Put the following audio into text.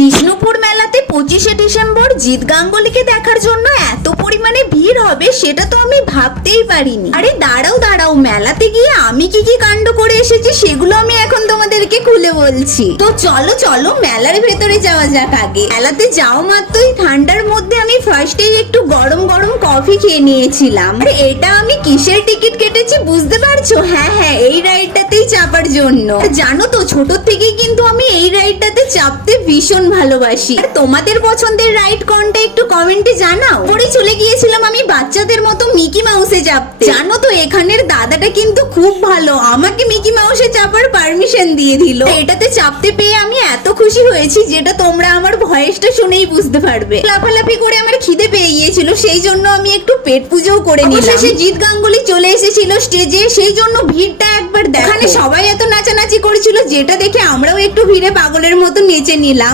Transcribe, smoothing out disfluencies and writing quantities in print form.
বিষ্ণুপুর মেলাতে 25শে ডিসেম্বর জিৎ গাঙ্গুলিকে দেখার জন্য এত পরিমাণে ভিড় হবে সেটা তো আমি ভাবতেই পারিনি। আরে দাঁড়াও দাঁড়াও, মেলাতে গিয়ে আমি কি কি কাণ্ড করে এসেছি সেগুলো আমি এখন তোমাদেরকে খুলে বলছি। তো চলো চলো মেলার ভেতরে যাওয়া যাক। আগে মেলাতে যাও মাত্রই ঠান্ডার মধ্যে আমি ফার্স্টেই একটু গরম গরম কফি খেয়ে নিয়েছিলাম। আরে এটা আমি কিসের টিকিট কেটেছি বুঝতে পারছো? হ্যাঁ হ্যাঁ, এই রাইডটাতেই চাপার জন্য। জানো তো ছোট থেকেই কিন্তু আমি এই রাইডটাতে চাপতে ভীষণ ভালোবাসি। আর তোমাদের পছন্দের রাইড কোনটা একটু কমেন্টে জানাও। পরে চলে গিয়েছিলাম আমি বাচ্চাদের মতো মিকি মাউসে চাপতে। জানো তো এখানের দাদাটা কিন্তু খুব ভালো, আমাকে মিকি মাউসে চাপার পারমিশন দিয়ে দিল। এটাতে চাপতে পেয়ে আমি এত খুশি হয়েছি যেটা তোমরা আমার ভয়েসটা শুনেই বুঝতে পারবে। লাফালাফি করে আমার খিদে পেয়ে গিয়েছিল, সেই জন্য আমি একটু পেট পুজোও করে নিলাম। শেষে জিৎ গাঙ্গুলি চলে এসেছিল স্টেজে, সেই জন্য ভিড়টা একবার দেখো। এখানে সবাই এত নাচানাচি করেছিল যেটা দেখে আমরাও একটু ভিড়ে পাগলের মতো নেচে নিলাম।